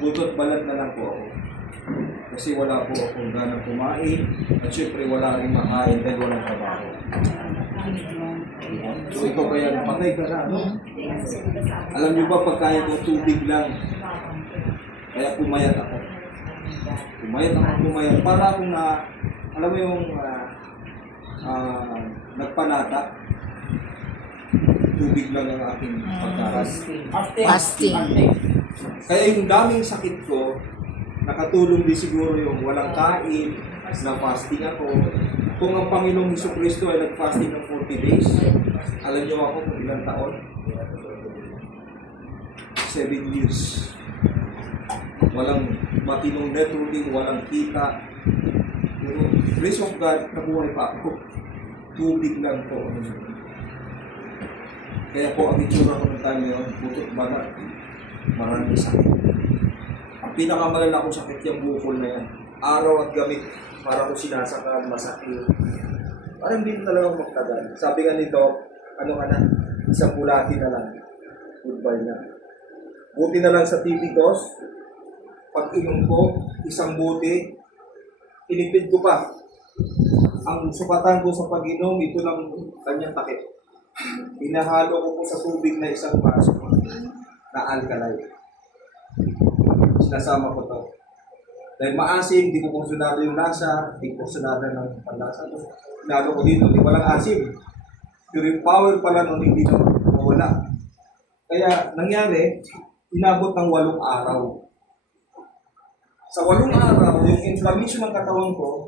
butot balat na lang po ako. Kasi wala po akong ganang kumain at syempre wala rin makain dahil walang trabaho. So ikaw kaya napatay ka na, no? Alam niyo ba pagkain ko tubig lang, kaya pumayat ako. Pumayat. Para akong alam mo yung nagpanata, tubig lang ang aking pagkakas. Fasting. Kaya yung daming sakit ko, nakatulong din siguro yung walang kain, na fasting ako. Kung ang Panginoong Jesucristo ay nag-fasting ng 40 days, alam niyo ako kung ilang taon? 7 years. Walang matinong networking, walang kita. Pero, grace of God, nabuhay pa ako. Tubig lang po. Kaya po, ang itsura ko ng time yun, butot balat, maraming sakit. Ang pinakamalala kong sakit yung bukol na yan. Araw at gamit, para ko sinasakal, masakit. Parang hindi talagang magtagal. Sabi nga nito, ano ka na, isang bulati na lang. Goodbye na. Buti na lang sa TV Dos, pag inom ko, isang buti, inipid ko pa. Ang sukatan ko sa pag-inom, ito lang kanyang takip. Pinahalo ko po sa tubig na isang baso na alkaline. Sinasama ko to. Dahil maasim, di ko konsunado yung lasa, di ko konsunado ng panlasa. Pinahalo ko dito, di walang asim. Pero yung power pala nung hindi na mawala. Kaya nangyari, inabot ng 8 araw. Sa 8 araw, yung inflammation ng katawan ko,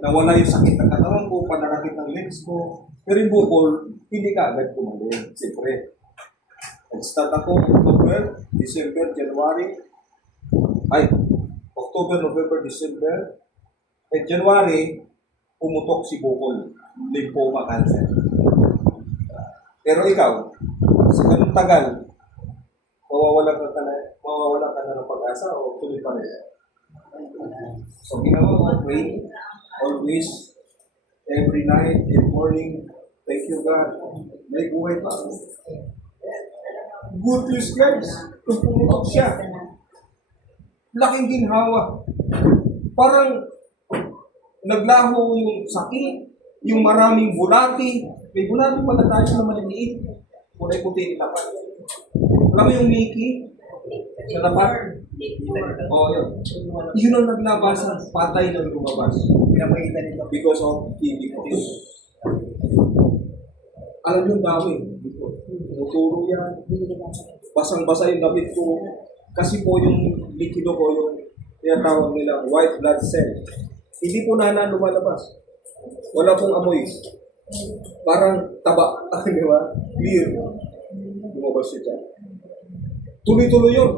nawala yung sakit ng katawan ko, pananakit ng legs ko. Pero yung bukol, hindi ka agad kumalim. Siyempre. Nag-start ako October, December, January. October, November, December. At January, pumutok si bukol. Lymphoma cancer. Pero ikaw, sa ganung tagal, mawawala ka na ng pag-asa o tuloy pa rin? So, ginawa ko, pray, always, every night and morning, thank you God, may buhay pa. Good news guys, kung pumutok siya, laking ginhawa. Parang naglaho yung sakit, yung maraming bulati. May bulati pala tayo na maliliit. Kulay puti nila pa. Alam mo yung Mickey? Sa lapat? Oo, yun. Yun ang naglabasan. Patay na lumabas. Pinapakita nito because of TV Dos. Alam yung dami. Tinuturo yan. Basang-basa yung damit ko. Kasi po yung likido ko, yung tinatawag nila white blood cell. Hindi po na lumalabas. Wala pong amoy. Parang taba. Di ba? Clear. Lumabas siya dyan. Tuloy-tuloy yun.